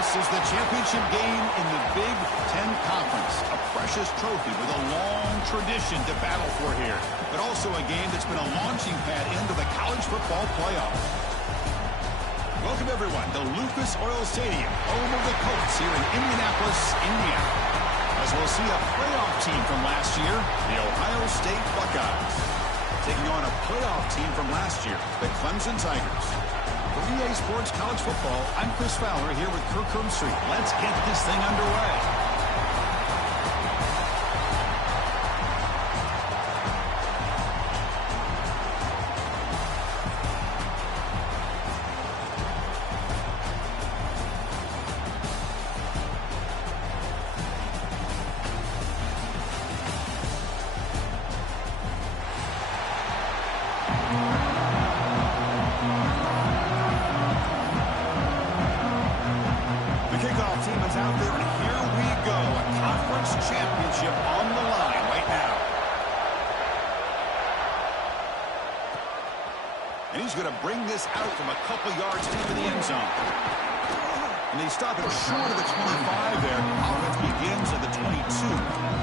This is the championship game in the Big Ten Conference. A precious trophy with a long tradition to battle for here. But also a game that's been a launching pad into the college football playoffs. Welcome, everyone, to Lucas Oil Stadium, home of the Colts here in Indianapolis, Indiana. As we'll see a playoff team from last year, the Ohio State Buckeyes, taking on a playoff team from last year, the Clemson Tigers. For EA Sports College Football, I'm Chris Fowler here with Kirk Herbstreit. Let's get this thing underway. And he's going to bring this out from a couple yards deep in the end zone. And they stop it short of the 25 there. Offense begins at the 22.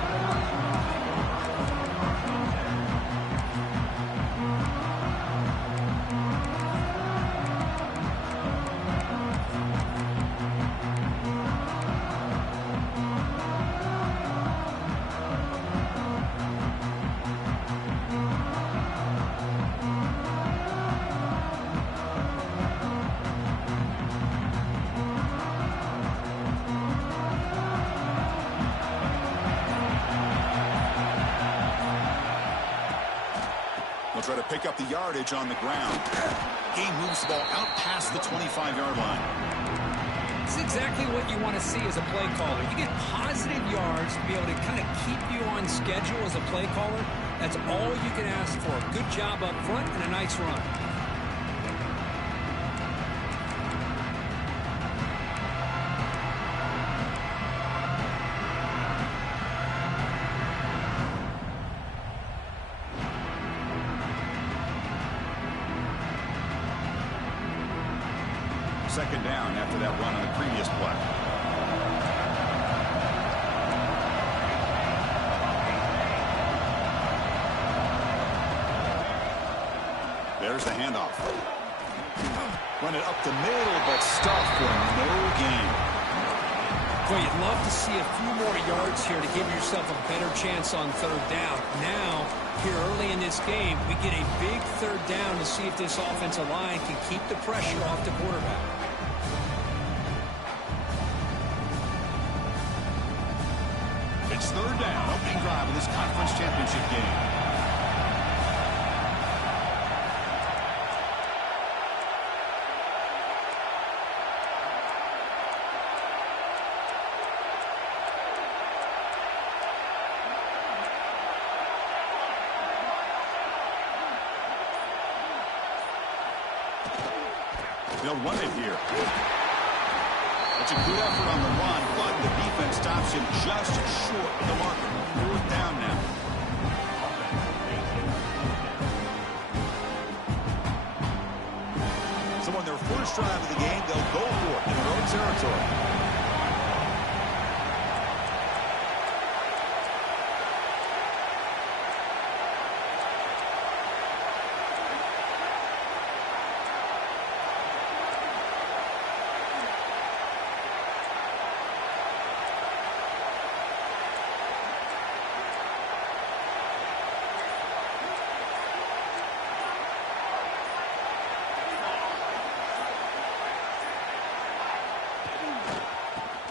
They'll try to pick up the yardage on the ground. Game moves the ball out past the 25-yard line. It's exactly what you want to see as a play caller. You get positive yards to be able to kind of keep you on schedule as a play caller. That's all you can ask for. Good job up front and a nice run. Second down after that run on the previous play. There's the handoff. Run it up the middle, but stuffed for no gain. Boy, you'd love to see a few more yards here to give yourself a better chance on third down. Now, here early in this game, we get a big third down to see if this offensive line can keep the pressure off the quarterback. It's third down, opening drive of this conference championship game. They'll run it here. It's a good effort on the run, but the defense stops him just short of the marker. Fourth down now. So on their first drive of the game, they'll go for it in their own territory.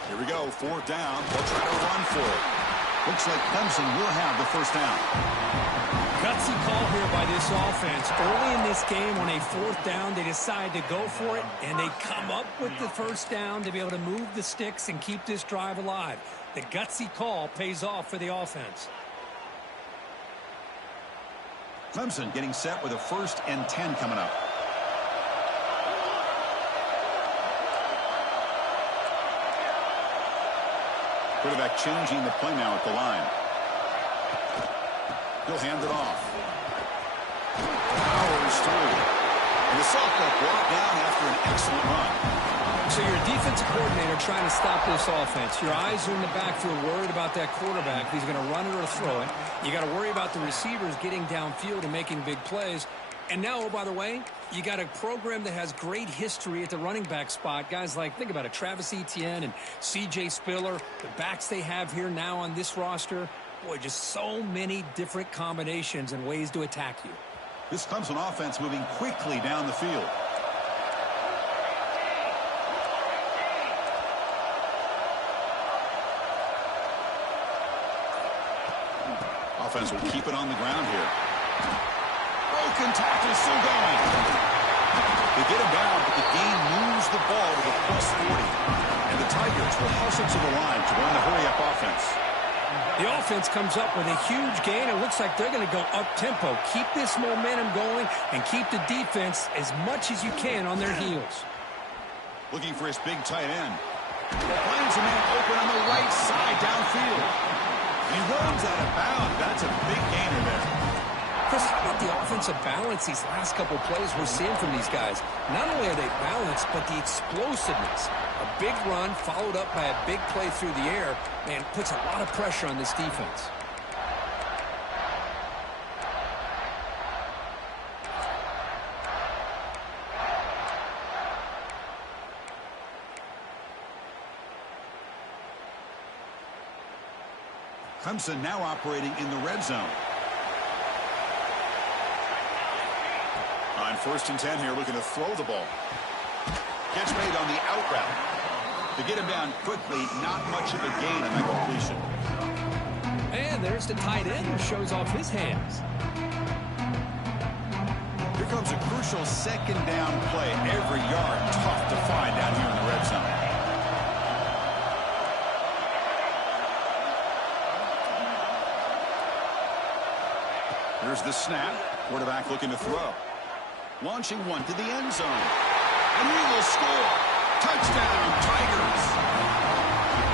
Here we go, fourth down. They'll try to run for it. Looks like Clemson will have the first down. Gutsy call here by this offense. Early in this game on a fourth down, they decide to go for it, and they come up with the first down to be able to move the sticks and keep this drive alive. The gutsy call pays off for the offense. Clemson getting set with a 1st and 10 coming up. Quarterback changing the play now at the line. He'll hand it off. Powers through. And the softball brought down after an excellent run. So you're a defensive coordinator trying to stop this offense. Your eyes are in the backfield, worried about that quarterback. If he's going to run it or throw it. You got to worry about the receivers getting downfield and making big plays. And now, oh, by the way, you got a program that has great history at the running back spot. Guys like, think about it, Travis Etienne and C.J. Spiller, the backs they have here now on this roster. Boy, just so many different combinations and ways to attack you. This Clemson offense moving quickly down the field. Offense will keep it on the ground here. Broken tackle, still going. They get him down, but the gain moves the ball to the +40. And the Tigers will hustle to the line to run the hurry-up offense. The offense comes up with a huge gain. It looks like they're going to go up-tempo. Keep this momentum going and keep the defense as much as you can on their heels. Looking for his big tight end. Finds a man open on the right side downfield. He runs out of bounds. That's a big gainer there. Chris, how about the offensive balance these last couple plays we're seeing from these guys? Not only are they balanced, but the explosiveness. A big run followed up by a big play through the air, man, puts a lot of pressure on this defense. Clemson now operating in the red zone. On 1st and 10 here, looking to throw the ball. Catch made on the out route. To get him down quickly, not much of a gain on that completion. And there's the tight end who shows off his hands. Here comes a crucial 2nd down play. Every yard tough to find down here in the red zone. Here's the snap. Quarterback looking to throw. Launching one to the end zone. And he will score. Touchdown, Tigers.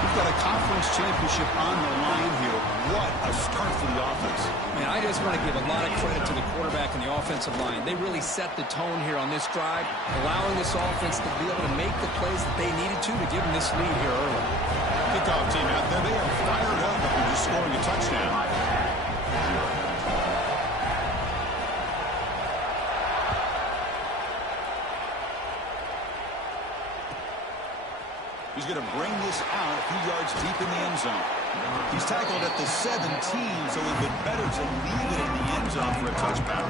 We've got a conference championship on the line here. What a start for the offense. Man, I just want to give a lot of credit to the quarterback and the offensive line. They really set the tone here on this drive, allowing this offense to be able to make the plays that they needed to give them this lead here early. Kickoff team out there. They are fired up after just scoring a touchdown. He's going to bring this out a few yards deep in the end zone. He's tackled at the 17, so it would have been better to leave it in the end zone for a touchback.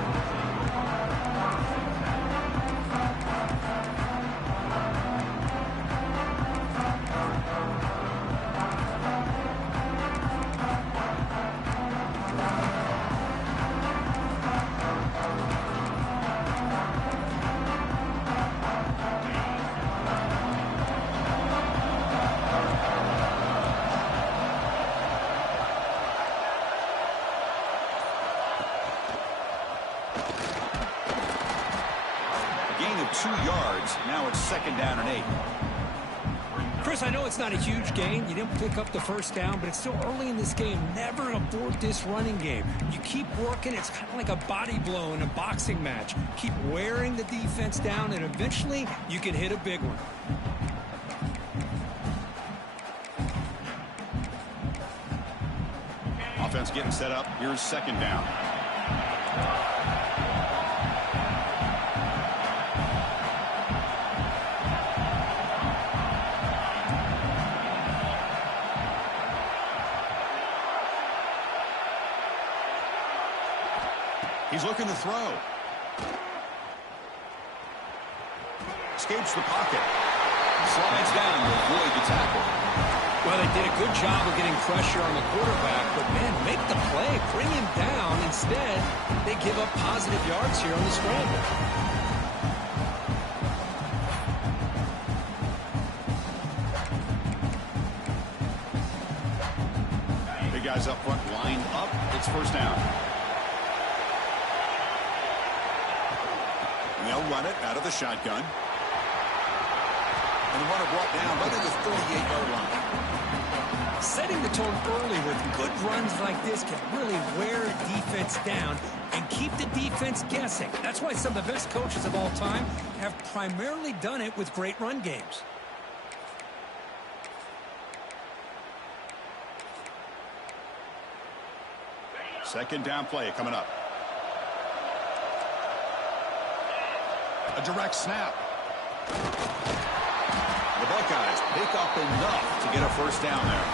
Gain of 2 yards. Now it's 2nd down and 8. Chris, I know it's not a huge gain. You didn't pick up the 1st down, but it's still early in this game. Never abort this running game. You keep working. It's kind of like a body blow in a boxing match. Keep wearing the defense down, and eventually you can hit a big one. Offense getting set up. Here's 2nd down. He's looking to throw. Escapes the pocket. Slides down to avoid the tackle. Well, they did a good job of getting pressure on the quarterback, but, man, make the play. Bring him down. Instead, they give up positive yards here on the scramble. Big guys up front, lined up. It's 1st down. And they'll run it out of the shotgun. And the runner brought down right at the 38-yard line. Setting the tone early with good runs like this can really wear a defense down and keep the defense guessing. That's why some of the best coaches of all time have primarily done it with great run games. Second down play coming up. A direct snap. The Buckeyes pick up enough to get a first down there.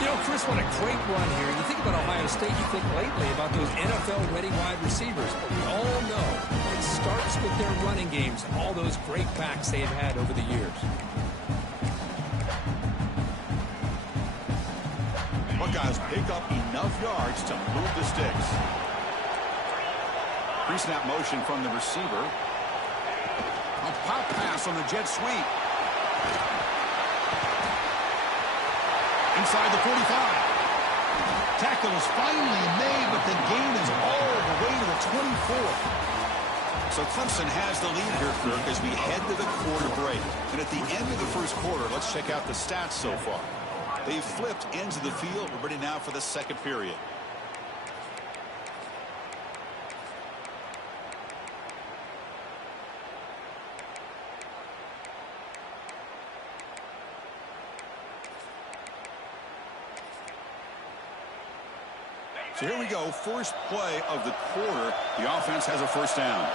You know, Chris, what a great run here. You think about Ohio State, you think lately about those NFL-ready wide receivers. But we all know it starts with their running games and all those great backs they've had over the years. Buckeyes pick up enough yards to move the sticks. Pre-snap motion from the receiver. A pop pass on the jet sweep. Inside the 45. Tackle is finally made, but the gain is all the way to the 24. So Clemson has the lead here, Kirk, as we head to the quarter break. And at the end of the first quarter, let's check out the stats so far. They've flipped ends of the field. We're ready now for the second period. So here we go, first play of the quarter. The offense has a first down.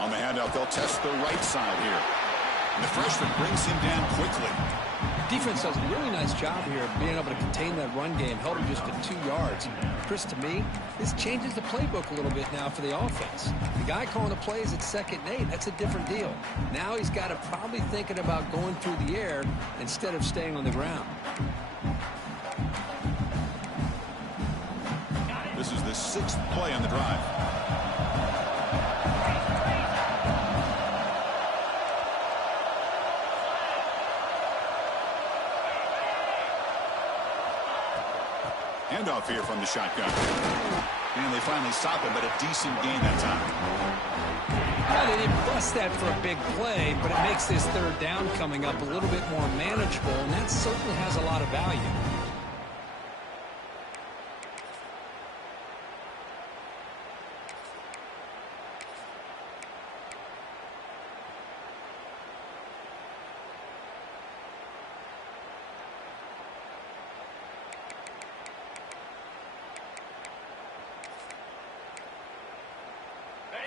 On the handout, they'll test the right side here. And the freshman brings him down quickly. Defense does a really nice job here of being able to contain that run game, held him just to 2 yards. Chris, to me, this changes the playbook a little bit now for the offense. The guy calling the plays at 2nd and 8, that's a different deal. Now he's got to probably thinking about going through the air instead of staying on the ground. This is the 6th play on the drive. Handoff here from the shotgun. And they finally stop him, but a decent gain that time. Well, they didn't bust that for a big play, but it makes this 3rd down coming up a little bit more manageable, and that certainly has a lot of value.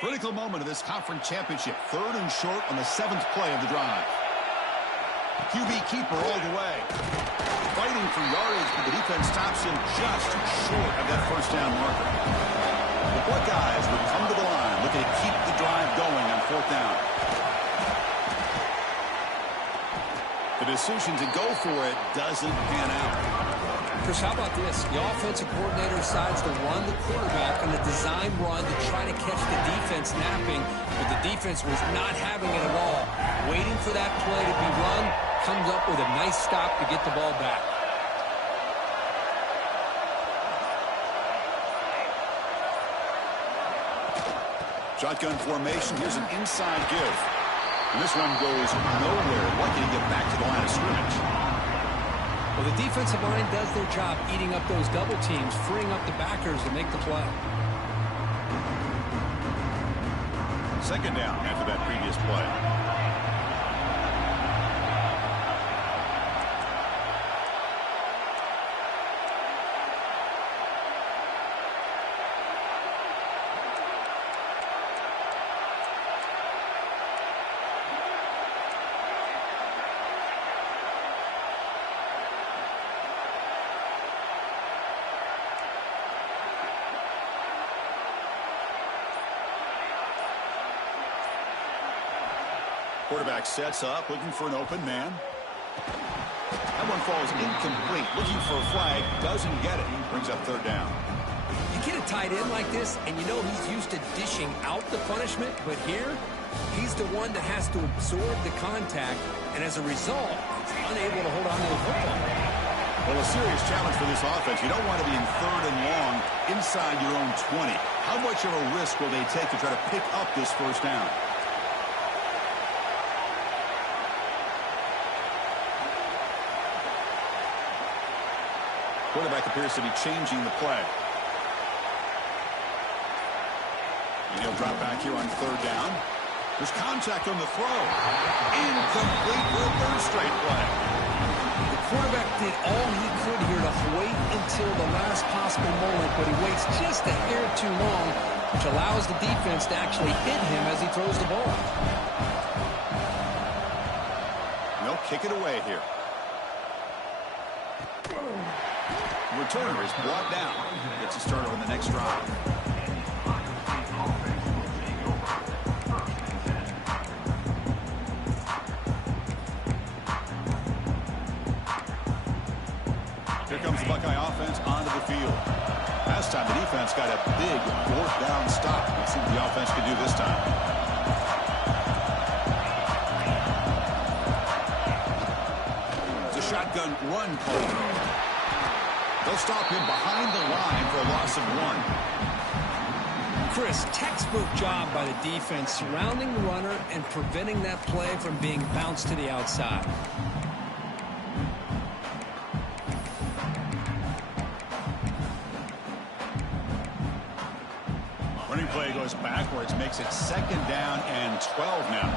Critical moment of this conference championship. 3rd and short on the 7th play of the drive. QB keeper all the way. Fighting for yardage, but the defense stops him just short of that first down marker. The Buckeyes would come to the line, looking to keep the drive going on 4th down. The decision to go for it doesn't pan out. Chris, how about this? The offensive coordinator decides to run the quarterback on a design run to try to catch the defense napping, but the defense was not having it at all. Waiting for that play to be run, comes up with a nice stop to get the ball back. Shotgun formation. Here's an inside give. And this one goes nowhere. Lucky to get back to the line of scrimmage. Well, the defensive line does their job eating up those double teams, freeing up the backers to make the play. 2nd down after that previous play. Quarterback sets up, looking for an open man. That one falls incomplete. Looking for a flag, doesn't get it. Brings up 3rd down. You get a tight end like this, and you know he's used to dishing out the punishment, but here, he's the one that has to absorb the contact, and as a result, he's unable to hold on to the football. Well, a serious challenge for this offense. You don't want to be in 3rd and long inside your own 20. How much of a risk will they take to try to pick up this first down? Quarterback appears to be changing the play. And he'll drop back here on 3rd down. There's contact on the throw. Incomplete for a third straight play. The quarterback did all he could here to wait until the last possible moment, but he waits just a hair too long, which allows the defense to actually hit him as he throws the ball. They'll kick it away here. Returner is brought down. Gets a starter on the next drive. Here comes the Buckeye offense onto the field. Last time the defense got a big fourth down stop. Let's see what the offense can do this time. It's a shotgun run call. They'll stop him behind the line for a loss of 1. Chris, textbook job by the defense surrounding the runner and preventing that play from being bounced to the outside. Running play goes backwards, makes it 2nd down and 12 now.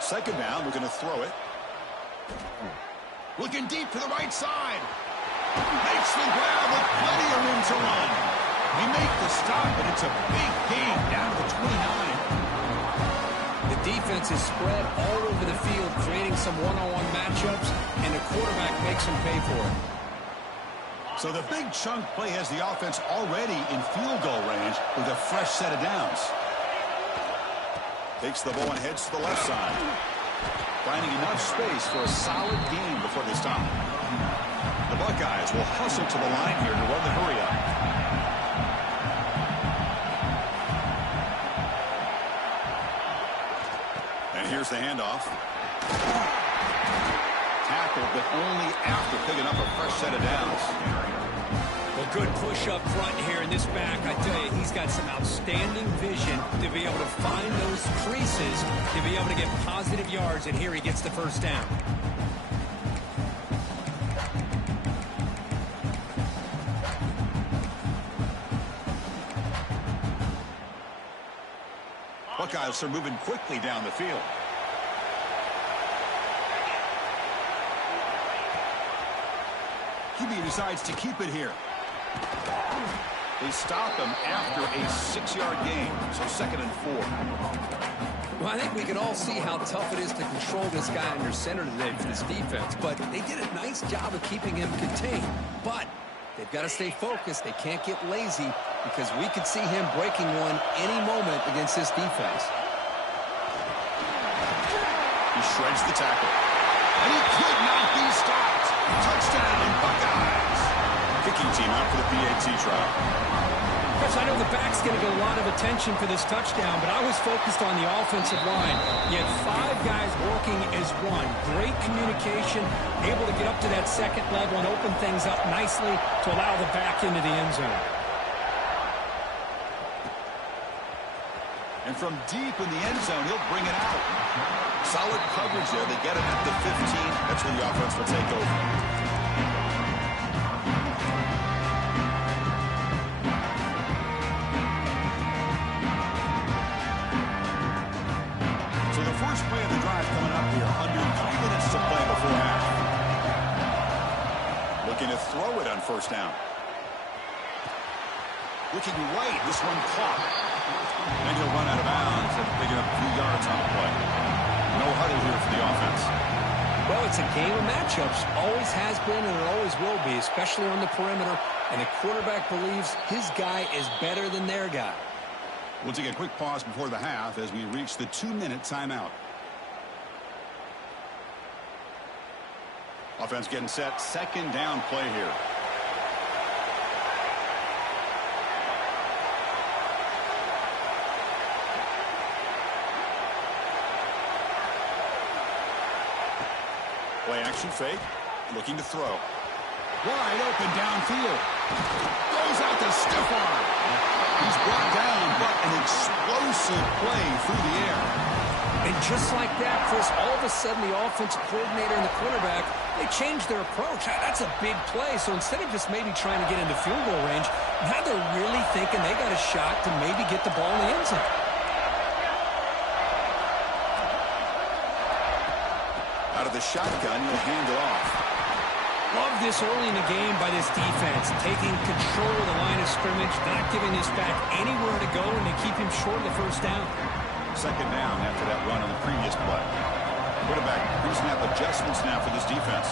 Second down, we're going to throw it. Looking deep to the right side. Makes the grab with plenty of room to run. They make the stop, but it's a big gain down to the 29. The defense is spread all over the field, creating some one-on-one matchups, and the quarterback makes them pay for it. So the big chunk play has the offense already in field goal range with a fresh set of downs. Takes the ball and heads to the left side. Finding enough space for a solid gain before they stop. The Buckeyes will hustle to the line here to run the hurry up. And here's the handoff. Tackled, but only after picking up a fresh set of downs. Well, good push up front here in this back. I tell you, he's got some outstanding vision to be able to find those creases, to be able to get positive yards, and here he gets the first down. Buckeyes are moving quickly down the field. QB decides to keep it here. They stop him after a 6-yard gain, so 2nd and 4. Well, I think we can all see how tough it is to control this guy under center today for this defense, but they did a nice job of keeping him contained. But they've got to stay focused. They can't get lazy because we could see him breaking one any moment against this defense. He shreds the tackle. And he could not be stopped. Touchdown, Buckeyes. Kicking team out for the PAT trial. Chris, I know the back's going to get a lot of attention for this touchdown, but I was focused on the offensive line. You had 5 guys working as one. Great communication, able to get up to that second level and open things up nicely to allow the back into the end zone. And from deep in the end zone, he'll bring it out. Solid coverage there. They get it at the 15. That's where the offense will take over. So the first play of the drive coming up here. Under 3 minutes to play before half. Looking to throw it on first down. Looking right. This one caught. And he'll run out of bounds and picking up a few yards on the play. No huddle here for the offense. Well, it's a game of matchups. Always has been and it always will be, especially on the perimeter. And the quarterback believes his guy is better than their guy. We'll take a quick pause before the half as we reach the 2-minute timeout. Offense getting set. 2nd down play here. Play action fake. Looking to throw. Wide open downfield. Goes out to stiff arm. He's brought down, but an explosive play through the air. And just like that, Chris, all of a sudden the offensive coordinator and the quarterback, they changed their approach. That's a big play. So instead of just maybe trying to get into field goal range, now they're really thinking they got a shot to maybe get the ball in the end zone. Out of the shotgun, he'll hand it off. Love this early in the game by this defense, taking control of the line of scrimmage, not giving this back anywhere to go, and they keep him short of the first down. Second down after that run on the previous play. Quarterback pre-snap adjustments now for this defense.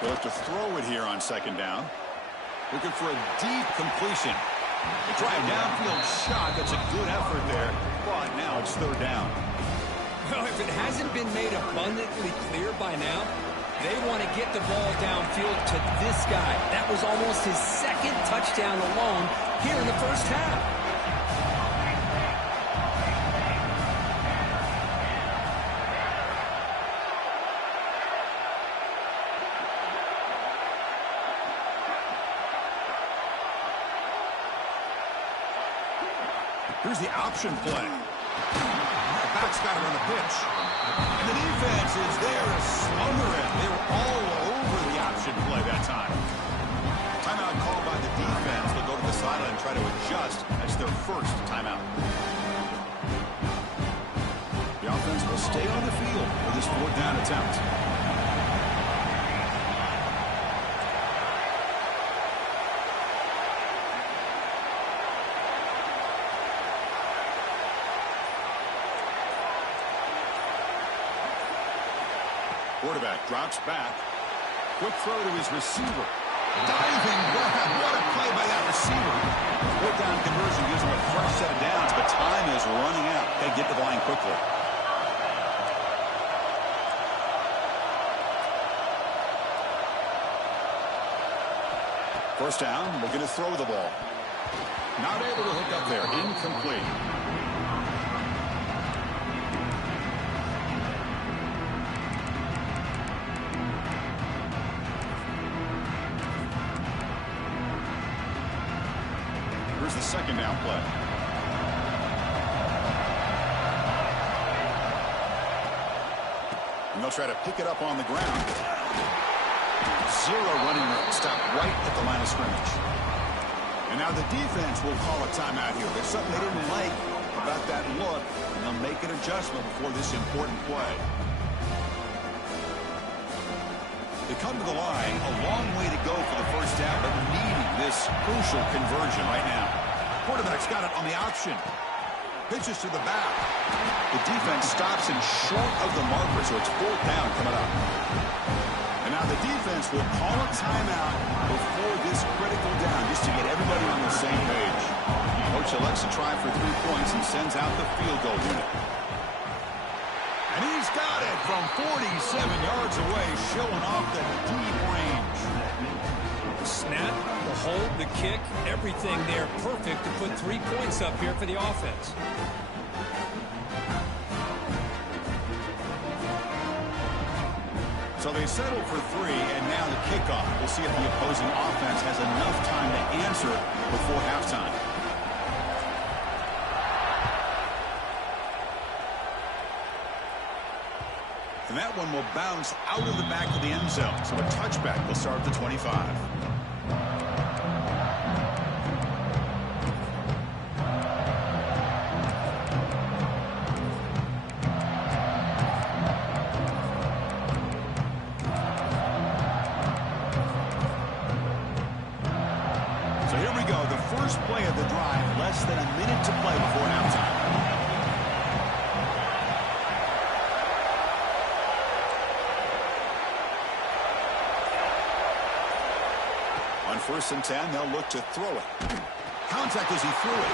They'll have to throw it here on second down. Looking for a deep completion. They try a downfield shot. That's a good effort there. But now it's third down. Well, if it hasn't been made abundantly clear by now, they want to get the ball downfield to this guy. That was almost his second touchdown alone here in the first half. Here's the option play. Back's got it on the pitch. And the defense is there to smother it. They were all over the option play that time. Timeout called by the defense. They'll go to the sideline and try to adjust. That's their first timeout. The offense will stay on the field for this fourth down attempt. Quarterback drops back. Quick throw to his receiver. Diving grab. What a play by that receiver. Fourth down conversion gives him a fresh set of downs, but time is running out. They get to the line quickly. First down, looking to throw the ball. Not able to hook up there. Incomplete. The second down play. And they'll try to pick it up on the ground. Zero running room. Stop right at the line of scrimmage. And now the defense will call a timeout here. There's something they didn't like about that look, and they'll make an adjustment before this important play. They come to the line, a long way to go for the first down, but needing this crucial conversion right now. Quarterback's got it on the option. Pitches to the back. The defense stops him short of the marker, so it's fourth down coming up. And now the defense will call a timeout before this critical down, just to get everybody on the same page. Coach elects to try for 3 points and sends out the field goal unit. And he's got it from 47 yards away, showing off the deep range. The snap, the hold, the kick, everything there perfect to put 3 points up here for the offense. So they settle for 3, and now the kickoff. We'll see if the opposing offense has enough time to answer before halftime. And that one will bounce out of the back of the end zone. So a touchback will start at the 25. So here we go. The first play of the drive. Less than a minute to play before halftime. On 1st and 10, they'll look to throw it. Contact as he threw it.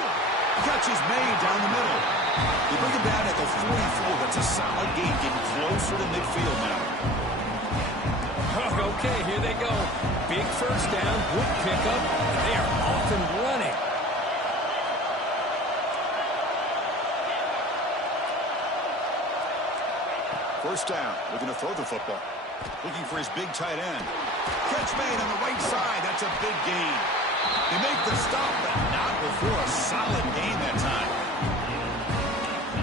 Catch is made down the middle. They bring him down at the 44. That's a solid gain, getting closer to midfield now. Okay, here they go. Big first down, good pickup, and they are off and running. First down, looking to throw the football. Looking for his big tight end. Catch made on the right side. That's a big gain. They make the stop, but not before a solid gain that time.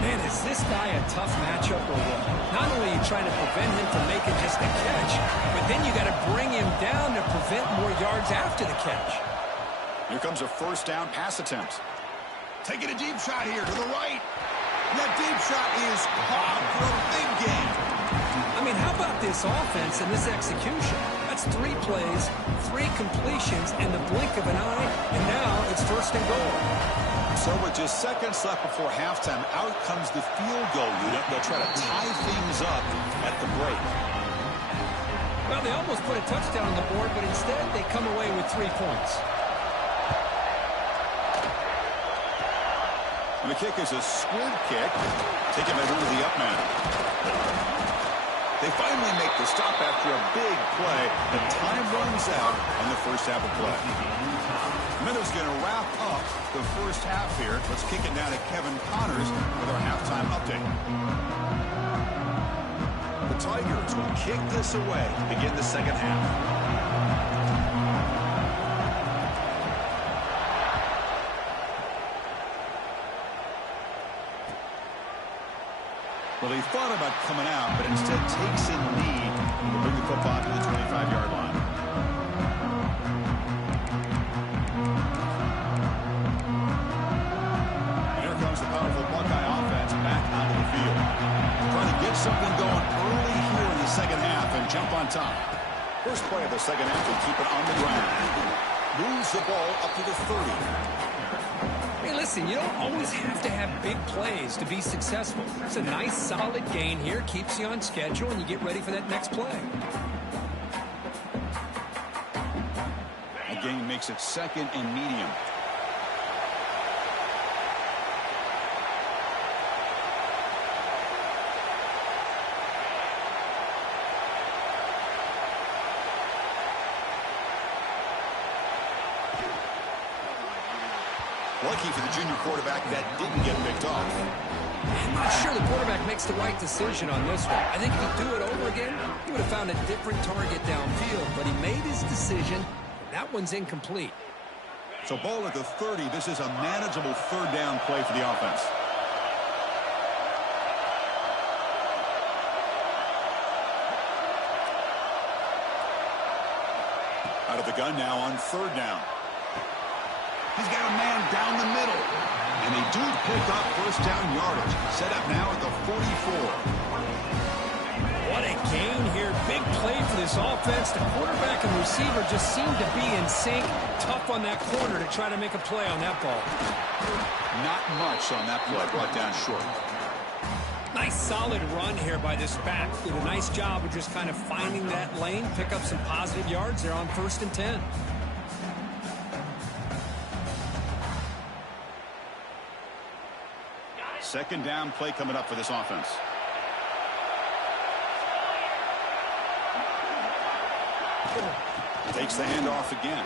Man, is this guy a tough matchup or what? Not only are you trying to prevent him from making just a catch, but then you got to bring him down to prevent more yards after the catch. Here comes a first down pass attempt. Taking a deep shot here to the right. And that deep shot is caught for a big gain. I mean, how about this offense and this execution? That's 3 plays, 3 completions, and the blink of an eye, and now it's first and goal. So with just seconds left before halftime, out comes the field goal unit. They'll try to tie things up at the break. Well, they almost put a touchdown on the board, but instead they come away with 3 points. And the kick is a squib kick. Taking it over the up man. They finally make the stop after a big play. The time runs out on the first half of play. Miller's going to wrap up the first half here. Let's kick it down to Kevin Connors with our halftime update. The Tigers will kick this away to begin the second half. Well, he thought about coming out, but instead takes in lead and will bring the football to the 25-yard line. Here comes the powerful Buckeye offense back onto the field. Trying to get something going early here in the second half and jump on top. First play of the second half, they keep it on the ground. Moves the ball up to the 30. Hey, listen, you don't always have to have big plays to be successful. It's a nice, solid gain here, keeps you on schedule, and you get ready for that next play. A gain makes it second and medium. Lucky for the junior quarterback that didn't get picked off. I'm not sure the quarterback makes the right decision on this one. I think if he'd do it over again, he would have found a different target downfield, but he made his decision. That one's incomplete. So ball at the 30. This is a manageable third down play for the offense. Out of the gun now on third down. He's got a man down the middle. And they do pick up first down yardage. Set up now at the 44. What a gain here. Big play for this offense. The quarterback and receiver just seem to be in sync. Tough on that corner to try to make a play on that ball. Not much on that play. Brought down short. Nice solid run here by this back. Did a nice job of just kind of finding that lane. Pick up some positive yards there on 1st and 10. Second down play coming up for this offense. Takes the handoff again.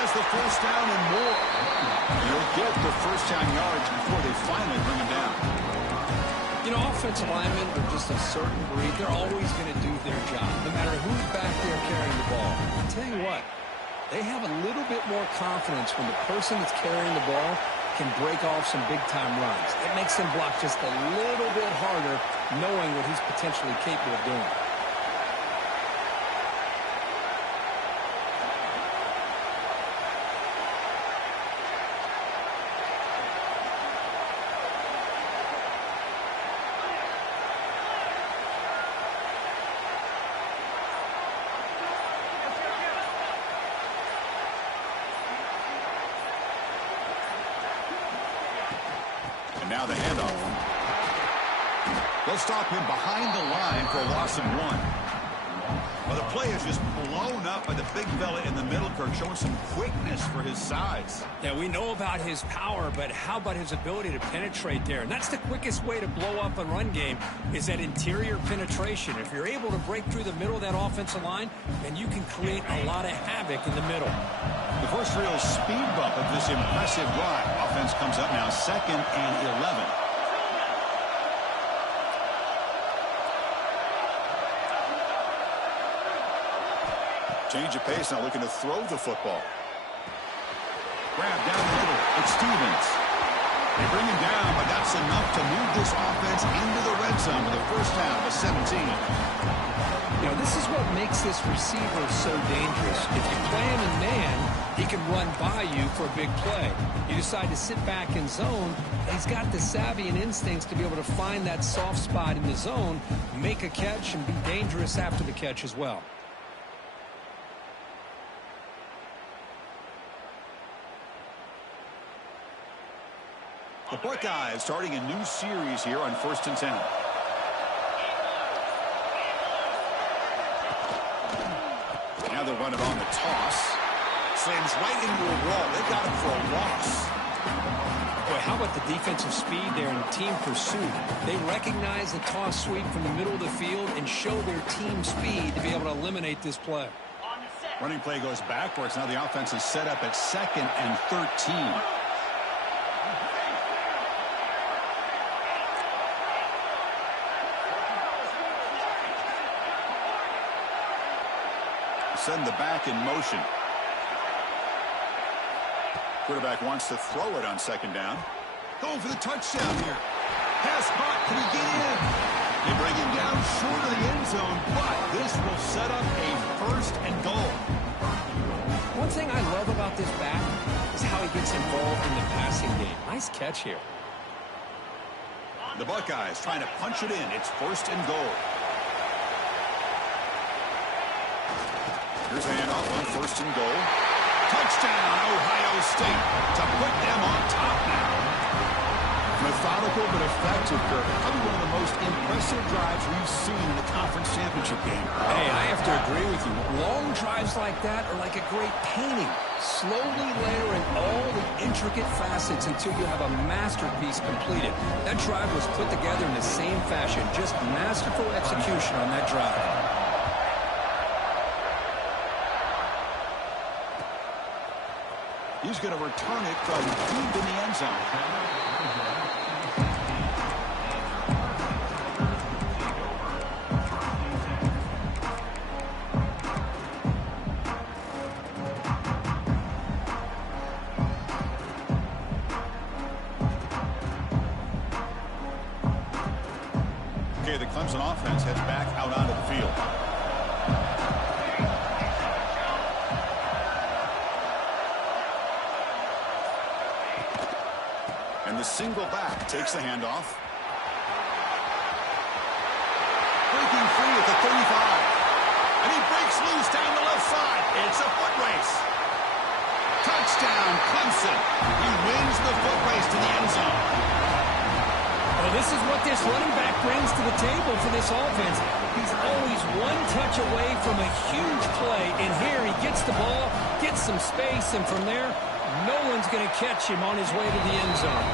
Has the first down and more. He'll get the first down yards before they finally bring him down. You know, offensive linemen are just a certain breed. They're always going to do their job, no matter who's back there carrying the ball. I'll tell you what, they have a little bit more confidence when the person that's carrying the ball can break off some big-time runs. It makes them block just a little bit harder, knowing what he's potentially capable of doing. Now the handoff. They'll stop him behind the line for a loss of 1. Well, the play is just blown up by the big fella in the middle, Kirk, showing some quickness for his size. Yeah, we know about his power, but how about his ability to penetrate there? And that's the quickest way to blow up a run game, is that interior penetration. If you're able to break through the middle of that offensive line, then you can create a lot of havoc in the middle. The first real speed bump of this impressive drive. Offense comes up now 2nd and 11. Change of pace, now looking to throw the football. Grab down the middle. It's Stevens. They bring him down, but that's enough to move this offense into the red zone with a first down of 17. You know, this is what makes this receiver so dangerous. If you play him in man, he can run by you for a big play. You decide to sit back in zone, and he's got the savvy and instincts to be able to find that soft spot in the zone, make a catch, and be dangerous after the catch as well. The Buckeyes starting a new series here on 1st and 10. Now they'll run it on the toss. Slams right into a wall. They got him for a loss. Boy, how about the defensive speed there in team pursuit? They recognize the toss sweep from the middle of the field and show their team speed to be able to eliminate this play. Running play goes backwards. Now the offense is set up at 2nd and 13. Send the back in motion. Quarterback wants to throw it on 2nd down. Going for the touchdown here. Pass caught. Can he get in? They bring him down short of the end zone, but this will set up a 1st and goal. One thing I love about this back is how he gets involved in the passing game. Nice catch here. The Buckeyes trying to punch it in. It's 1st and goal. Here's a handoff on 1st and goal. Touchdown, Ohio State, to put them on top now. Methodical but effective, Kirk. Probably one of the most impressive drives we've seen in the conference championship game. Hey, I have to agree with you. Long drives like that are like a great painting. Slowly layering all the intricate facets until you have a masterpiece completed. That drive was put together in the same fashion. Just masterful execution on that drive. He's going to return it from deep in the end zone. Okay, the Clemson offense heads back out onto the field. And the single back takes the handoff. Breaking free at the 35. And he breaks loose down the left side. It's a foot race. Touchdown, Clemson. He wins the foot race to the end zone. Well, this is what this running back brings to the table for this offense. He's always one touch away from a huge play. And here he gets the ball, gets some space, and from there, no one's going to catch him on his way to the end zone.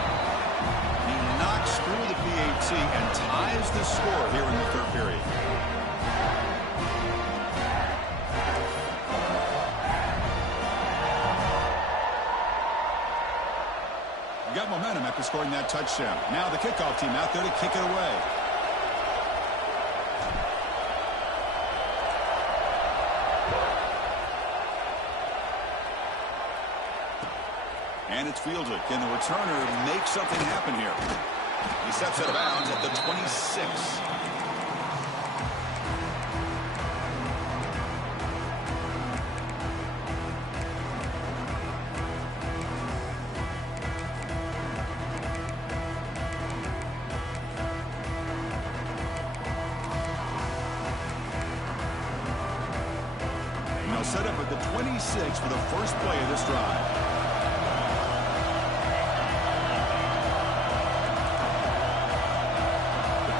He knocks through the PAT and ties the score here in the 3rd period. You got momentum after scoring that touchdown. Now the kickoff team out there to kick it away. And it's fielded. Can the returner make something happen here? He steps out of bounds at the 26. Now set up at the 26 for the first play of this drive.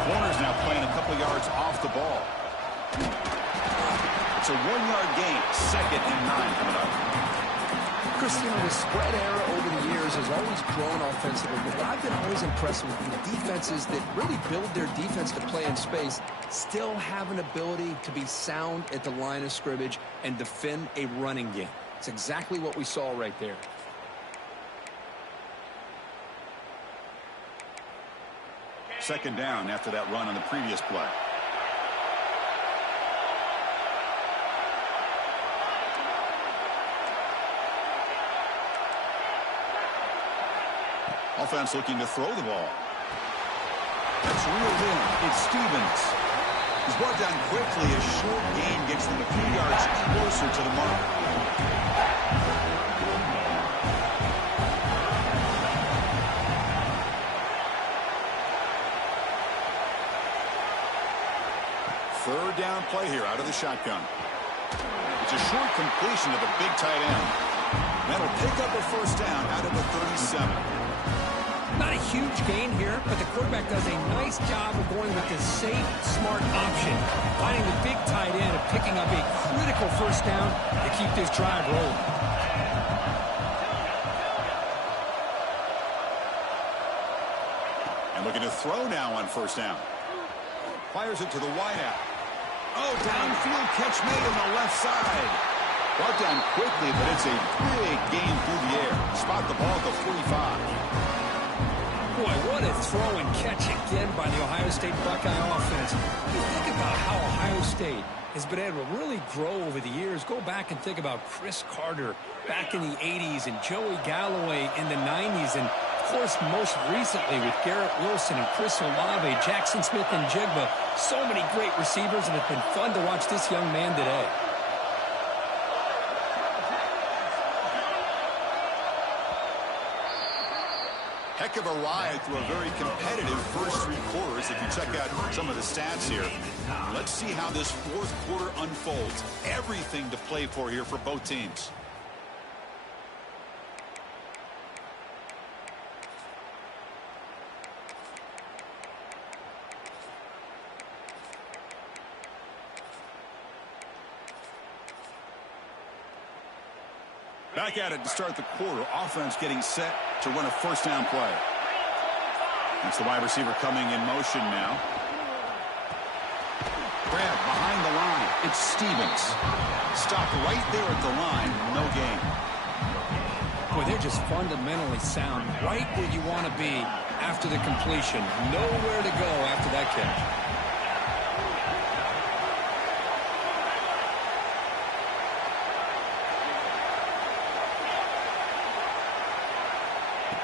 Corner's now playing a couple yards off the ball. It's a 1-yard gain. 2nd and 9 coming up. Chris, you know, the spread era over the years has always grown offensively, but what I've been always impressed with the defenses that really build their defense to play in space still have an ability to be sound at the line of scrimmage and defend a running game. It's exactly what we saw right there. Second down after that run on the previous play. Offense looking to throw the ball. That's reeled in. It's Stevens. He's brought down quickly. A short gain gets them a few yards closer to the mark. Third down play here out of the shotgun. It's a short completion to the big tight end. That'll pick up a first down out of the 37. Not a huge gain here, but the quarterback does a nice job of going with the safe, smart option, finding the big tight end and picking up a critical first down to keep this drive rolling. And looking to throw now on first down. Fires it to the wideout. Oh, downfield catch made on the left side. Brought down quickly, but it's a big gain through the air. Spot the ball at the 45. Boy, what a throw and catch again by the Ohio State Buckeye offense. You think about how Ohio State has been able to really grow over the years. Go back and think about Chris Carter back in the 80s and Joey Galloway in the 90s. And, of course, most recently with Garrett Wilson and Chris Olave, Jackson Smith and Jigba. So many great receivers, and it's been fun to watch this young man today. Heck of a ride through a very competitive first 3 quarters if you check out some of the stats here. Let's see how this fourth quarter unfolds. Everything to play for here for both teams. Back at it to start the quarter. Offense getting set to run a first down play. That's the wide receiver coming in motion now. Grab behind the line. It's Stevens. Stopped right there at the line. No gain. Boy, they're just fundamentally sound. Right where you want to be after the completion. Nowhere to go after that catch.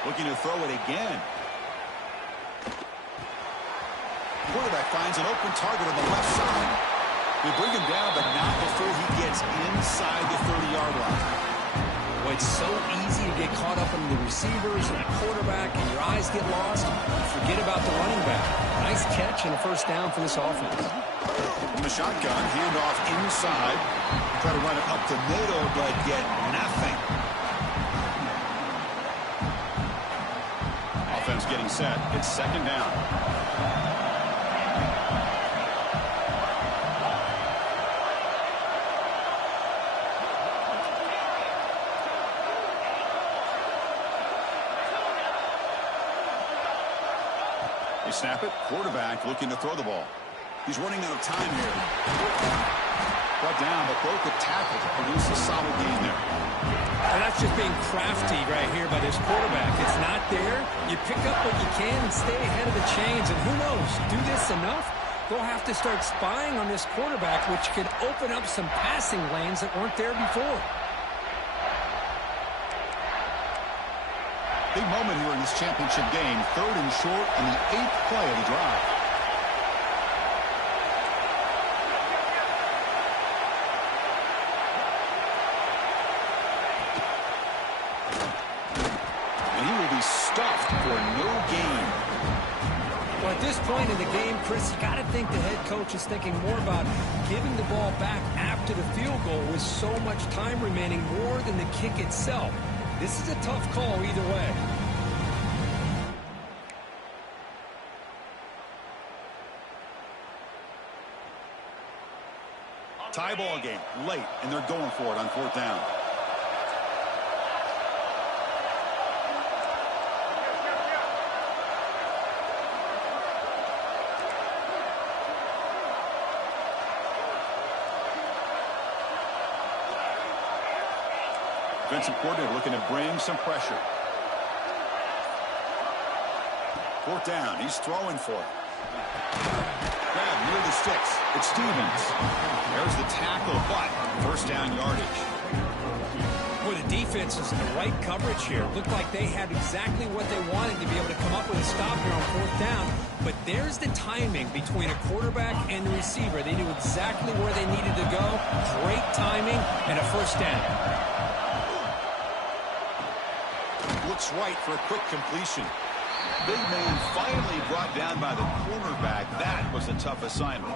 Looking to throw it again. Quarterback finds an open target on the left side. They bring him down, but not before he gets inside the 30-yard line. Well, it's so easy to get caught up in the receivers and the quarterback, and your eyes get lost. You forget about the running back. Nice catch and a first down for this offense. From the shotgun, handoff inside. Try to run it up the middle, but get nothing. Offense getting set. It's second down. They snap it. Quarterback looking to throw the ball. He's running out of time here. Brought down, but broke the tackle to produce a solid gain there. And that's just being crafty right here by this quarterback. It's not there. You pick up what you can and stay ahead of the chains. And who knows, do this enough, they'll have to start spying on this quarterback, which could open up some passing lanes that weren't there before. Big moment here in this championship game. 3rd and short on the 8th play of the drive. Stuffed for no gain. Well, at this point in the game, Chris, you got to think the head coach is thinking more about giving the ball back after the field goal with so much time remaining more than the kick itself. This is a tough call either way. Tie ball game late, and they're going for it on 4th down. Defensive coordinator looking to bring some pressure. 4th down. He's throwing for it. Grab near the sticks. It's Stevens. There's the tackle, but 1st down yardage. Boy, the defense is in the right coverage here. Looked like they had exactly what they wanted to be able to come up with a stop here on 4th down. But there's the timing between a quarterback and the receiver. They knew exactly where they needed to go. Great timing and a 1st down. Looks right for a quick completion. Big man finally brought down by the cornerback. That was a tough assignment.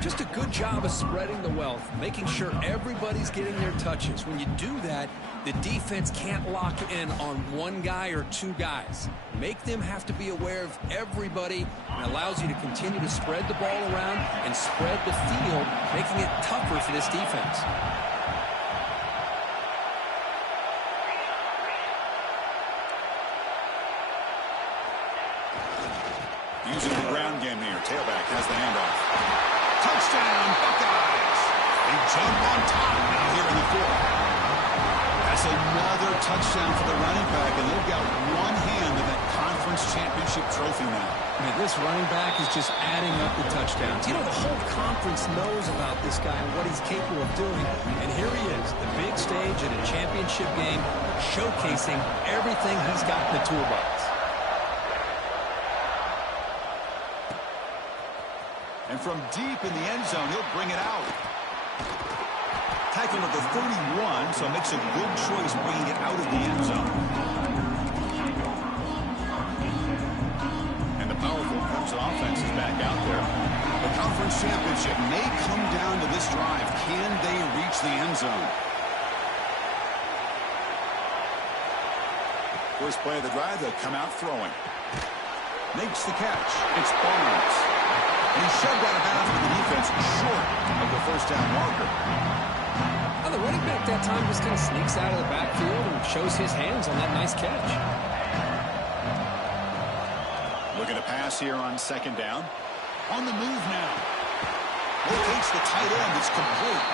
Just a good job of spreading the wealth, making sure everybody's getting their touches. When you do that, the defense can't lock in on one guy or two guys. Make them have to be aware of everybody, and allows you to continue to spread the ball around and spread the field, making it tougher for this defense. Using the ground game here. Tailback has the handoff. Touchdown, Buckeyes. They jump on top now here in the 4th. That's another touchdown for the running back, and they've got one hand in that conference championship trophy now. Man, this running back is just adding up the touchdowns. You know, the whole conference knows about this guy and what he's capable of doing. And here he is, the big stage in a championship game, showcasing everything he's got in the toolbox. And from deep in the end zone, he'll bring it out. Tackle at the 31, so makes a good choice bringing it out of the end zone. And the powerful Clemson offense is back out there. The conference championship may come down to this drive. Can they reach the end zone? First play of the drive, they'll come out throwing. Makes the catch. It's Barnes. And he shoved out of bounds with the defense short of the 1st down marker. Well, the running back that time just kind of sneaks out of the backfield and shows his hands on that nice catch. Looking to pass here on 2nd down. On the move now. Locates the tight end. It's complete.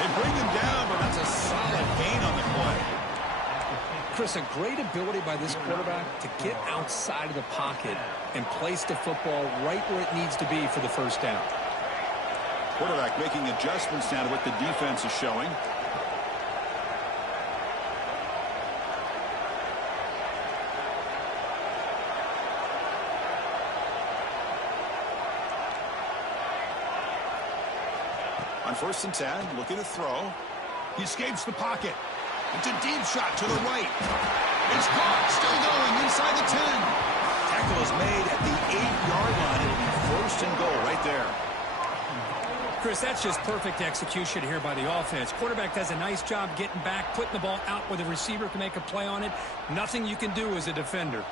They bring him down, but that's a solid gain on the play. Chris, a great ability by this quarterback to get outside of the pocket and place the football right where it needs to be for the 1st down. Quarterback making adjustments now to what the defense is showing. On 1st and 10, looking to throw. He escapes the pocket. It's a deep shot to the right. It's caught, still going inside the 10. Tackle is made at the 8-yard line. It'll be 1st and goal right there. Chris, that's just perfect execution here by the offense. Quarterback does a nice job getting back, putting the ball out where the receiver can make a play on it. Nothing you can do as a defender.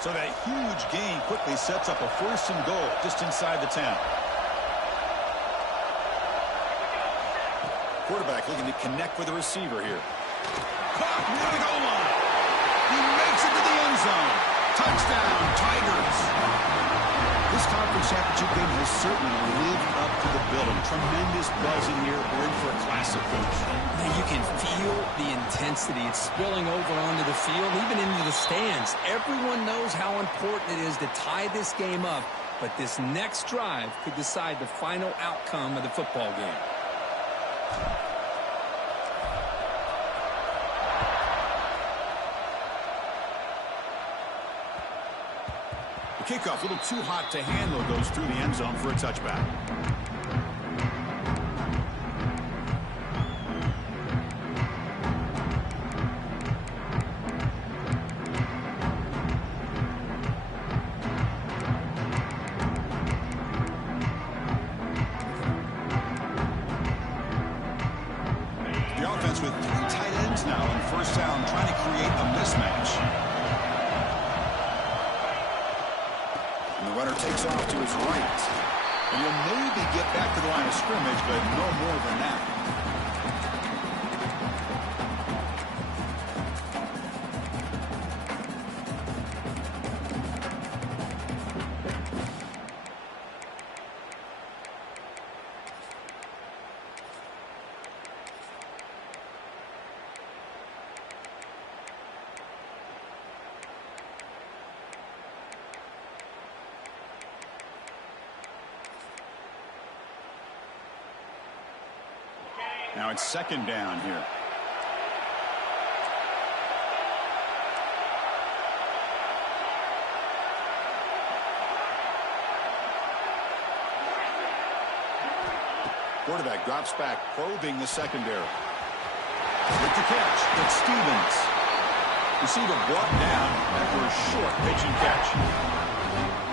So that huge gain quickly sets up a 1st and goal just inside the 10. Quarterback looking to connect with the receiver here. Caught near the goal line. He makes it to the end zone. Touchdown, Tigers. This conference championship game has certainly lived up to the billing. Tremendous buzz in here. We're in for a classic finish. Man, you can feel the intensity. It's spilling over onto the field, even into the stands. Everyone knows how important it is to tie this game up, but this next drive could decide the final outcome of the football game. Kickoff, a little too hot to handle, goes through the end zone for a touchback. The offense with 3 tight ends now on 1st down, trying to create a mismatch. Runner takes off to his right. And he'll maybe get back to the line of scrimmage, but no more than that. Now it's second down here. Quarterback drops back, probing the secondary. With the catch, it's Stevens. Receiver brought down after a short pitch and catch.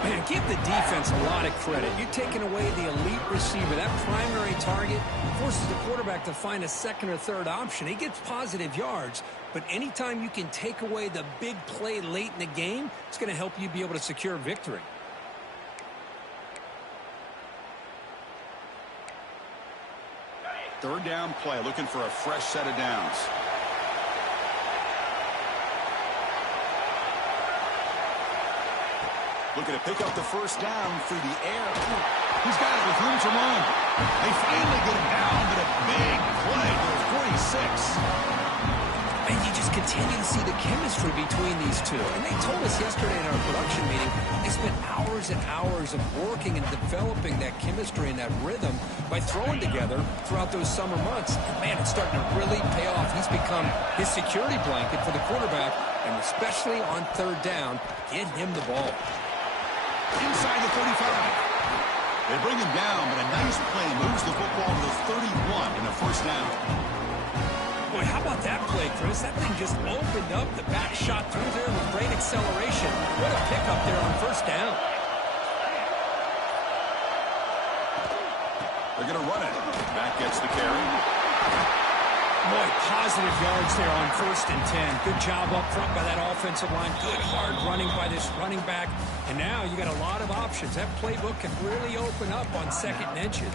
Man, give the defense a lot of credit. You're taking away the elite receiver. That primary target forces the quarterback to find a second or third option. He gets positive yards, but anytime you can take away the big play late in the game, it's going to help you be able to secure victory. Third down play, looking for a fresh set of downs. Looking to pick up the first down through the air. He's got it with room to run. They finally get him down, but a big play to the 46. And you just continue to see the chemistry between these two. And they told us yesterday in our production meeting, they spent hours and hours of working and developing that chemistry and that rhythm by throwing together throughout those summer months. And man, it's starting to really pay off. He's become his security blanket for the quarterback, and especially on third down, get him the ball. Inside the 35. They bring him down, but a nice play moves the football to the 31 in the first down. Boy, how about that play, Chris? That thing just opened up. The back shot through there with great acceleration. What a pickup there on first down. They're going to run it. Back gets the carry. Boy, positive yards there on 1st and 10. Good job up front by that offensive line. Good hard running by this running back. And now you got a lot of options. That playbook can really open up on 2nd and inches.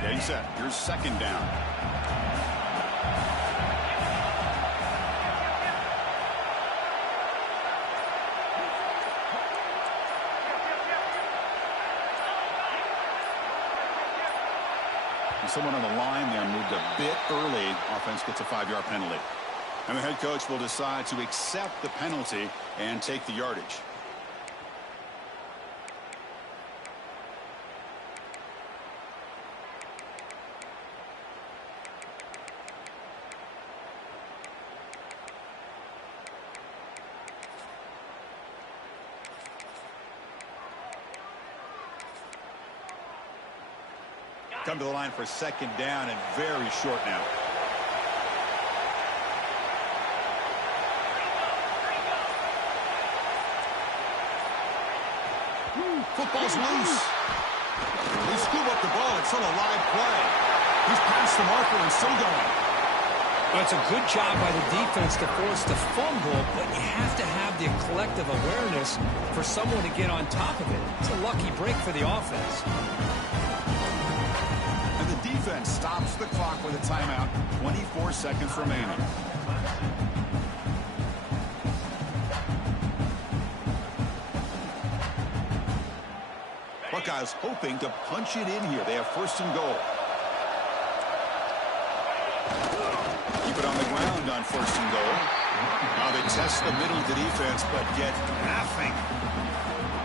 Getting set. Here's second down. Someone on the line there moved a bit early. Offense gets a 5-yard penalty. And the head coach will decide to accept the penalty and take the yardage. Come to the line for second down and very short now. Football's loose. They scoop up the ball. It's still a live play. He's past the marker and still going. Well, it's a good job by the defense to force the fumble, but you have to have the collective awareness for someone to get on top of it. It's a lucky break for the offense. Defense stops the clock with a timeout. 24 seconds remaining. Buckeyes hoping to punch it in here. They have 1st and goal. Keep it on the ground on 1st and goal. Now they test the middle of the defense, but get nothing.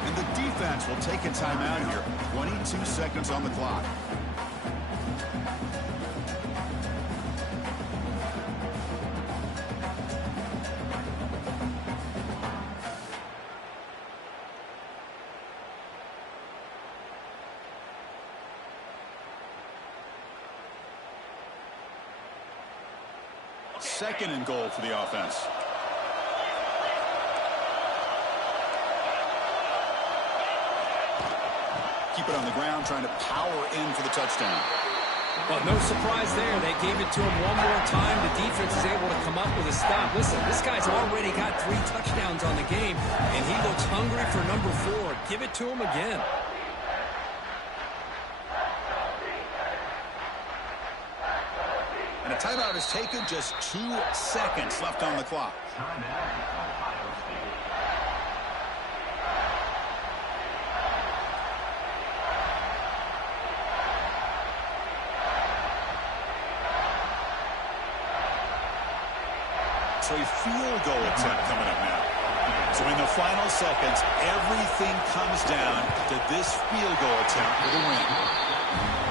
And the defense will take a timeout here. 22 seconds on the clock. Second and goal for the offense. Keep it on the ground, trying to power in for the touchdown. Well, no surprise there. They gave it to him one more time. The defense is able to come up with a stop. Listen, this guy's already got 3 touchdowns on the game, and he looks hungry for number 4. Give it to him again. And a timeout is taken. Just 2 seconds left on the clock. So a field goal attempt coming up now. So in the final seconds, everything comes down to this field goal attempt for the win.